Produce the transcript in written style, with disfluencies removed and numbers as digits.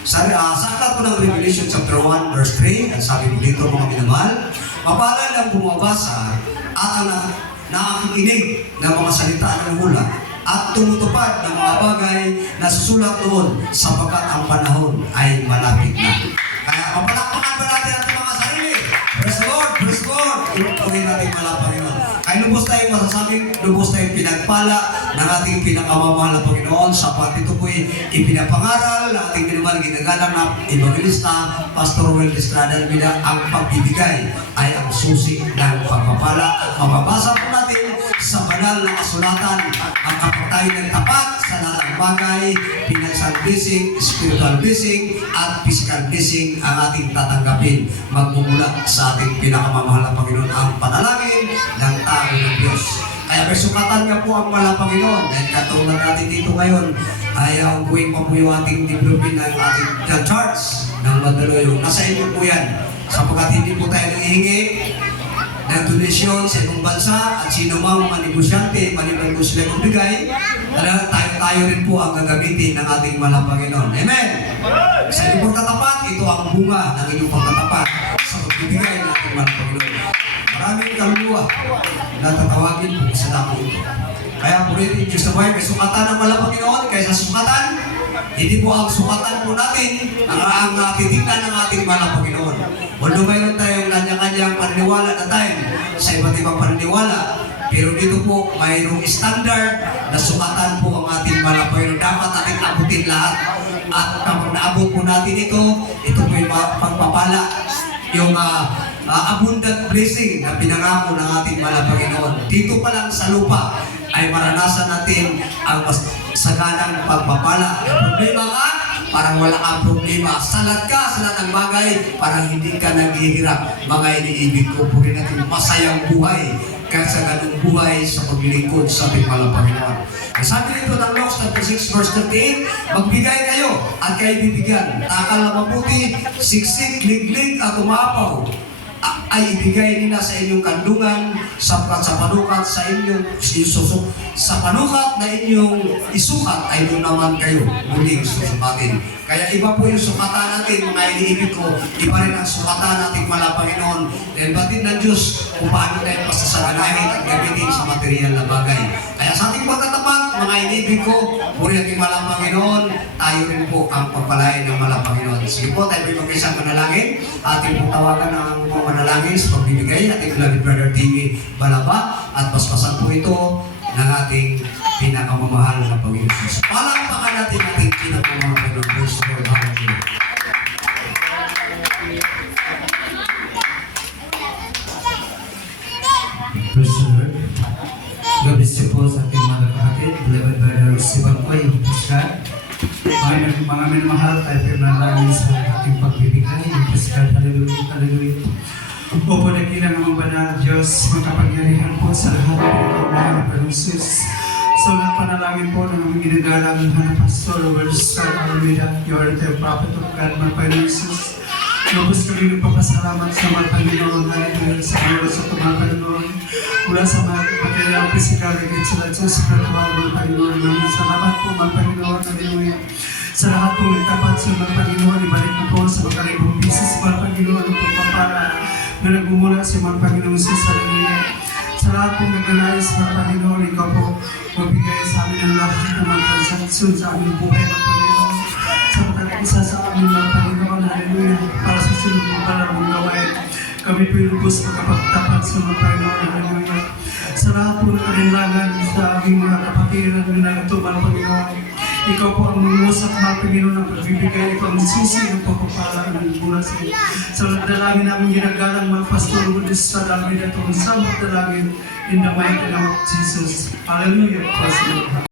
Sa aklat po ng Revelation chapter 1 verse 3, ang sabi po dito mga minamahal, mapalad ang bumabasa at ang nakikinig ng mga salita ng hula at tumutupad ng mga bagay na susulat doon sapagkat ang panahon ay malapit na. Kaya mapalakpakan ba natin ating mga sarili? Praise the Lord! Praise the Lord! Inutuloy natin malapang yun. Ay lubos tayong masasabing, lubos tayong pinagpala ng ating pinakamamahal na Panginoon sapat ito po'y ipinapangaral ng ating minamahal ginagalang na Evangelista Pastor Will Estrada Almeida. Ang pagbibigay ay ang susi ng pagpapala. Mababasa po natin sa banal na kasulatan ang kapatay ng tapat sa lahat ng bagay, financial blessing, spiritual blessing, at physical blessing ang ating tatanggapin magmumula sa ating pinakamamahal na Panginoon ang panalangin ng tao ng Diyos. Kaya may sukatan nga po ang mahal na Panginoon. Dahil katulad natin dito ngayon ay ongoing pa po yung ating development ng ating John Charles ng Mandaluyong. Nasa inyo po yan. Sapagkat hindi po tayo nanghihingi ng donasyon sa ibang bansa at sino mang mga negosyante, manilang gusto sila magbigay, talagang tayo rin po ang gagamitin ng ating mahal na Panginoon. Amen! Sa inyong pagtatapat, ito ang bunga ng inyong pagtatapat sa pagbibigay ng ating mahal na Panginoon. Maraming kaluluwa na tatawagin po sa dako ito. Kaya po rin, Diyos na may sukatan ng mahal na Panginoon kaysa sukatan. Hindi po ang sukatan po natin ang titignan ng ating mahal na Panginoon. Although mayroon tayong kanya-kanyang paniniwala na tayo sa iba't ibang paniniwala, pero dito po mayroong standard na sukatan po ang ating mahal na Panginoon. Dapat natin abutin lahat. At kapag naabot po natin ito po yung pagpapala, yung abundant blessing na pinangako ng ating mahal na Panginoon. Dito pa lang sa lupa ay maranasan natin ang saganang pagpapala. Ang problema ka, parang wala kang problema. Salad ka sa lahat ng bagay, parang hindi ka naghihirap. Mga iniibig ko, puri natin masayang buhay kaysa ganung buhay sa paglilingkod sa ating mahal na Panginoon. Sabi nito ng Luke chapter 6 verse 13, magbigay kayo at kayo bibigyan. Takal na mabuti, siksik, liglig at umapaw ay ibigay nila sa inyong kandungan sapagkat sa panukat sa inyong isusuk sa panukat na inyong isukat ay doon naman kayo muling susukatin. Kaya iba po yung sukatan natin, mga iniibig ko, iba rin ang sukatan natin mahal na Panginoon. Dahil batid ng Diyos kung paano tayo pasasaganahin at gamitin sa material na bagay. Kaya sa ating pagkatapat, mga iniibig ko, puri ating mahal na Panginoon, tayo rin po ang pagpalain ng mahal na Panginoon. Sige po, tayo po mag-isang manalangin. Ating pong tawagan ang mga manalangin sa pagbibigay. Ating beloved brother Timmy Balaba at paspasan po ito ng ating pinakamamahal na Panginoon. Palakpakan natin ating pinakamamahal na Panginoon. Praise the Lord. Hallelujah. Praise the Lord. God bless you po sa ating mga kapatid, beloved brother Sipan Koy, Pascal. Mga minamahal, tayo pinalangin sa ating pagbibigay. Pascal, hallelujah, hallelujah. Opo na kilang ang banal Diyos, makapangyarihan po sa lahat ng pinagawaan ng Panginoon. Sa lahat panalangin po ng aming ginagalang na Pastor Will Estrada Almeida, you are the prophet of God, mga Panginoon. Lubos kami nagpapasalamat sa mga Panginoon, hallelujah, sa mga sa mga Panginoon. Mula sa mga material, physical, higit sa lahat sa spiritual, mga Panginoon. Namin salamat po, mga Panginoon, hallelujah. Sa lahat po nagtapat sa mga Panginoon, ibalik mo po sa mga kalibong bisis, mga Panginoon, ang pagpapala na nagmumula sa mga Panginoon sa sarili. Sa lahat po nagdanais mga Panginoon, ikaw po magbigay sa amin ang lahat ng mga transaksyon sa aming buhay ng Panginoon. Sa pagkakisa sa amin mga Panginoon, hallelujah, para sa sunod ng palarong gawain. Kami po ilubos magkapagtapat sa mga Panginoon, hallelujah. Sa lahat po ng kalinlangan sa aming mga kapatiran na ito, mga Panginoon. Ikaw po ang mangusap mga Panginoon ng pagbibigay, ikaw ang susi ng pagpapala ng bulas. Sa dalangin namin ginagalang mga Pastor Will Estrada Almeida, itong samot dalangin in the mighty name of Jesus. Hallelujah. Praise the Lord.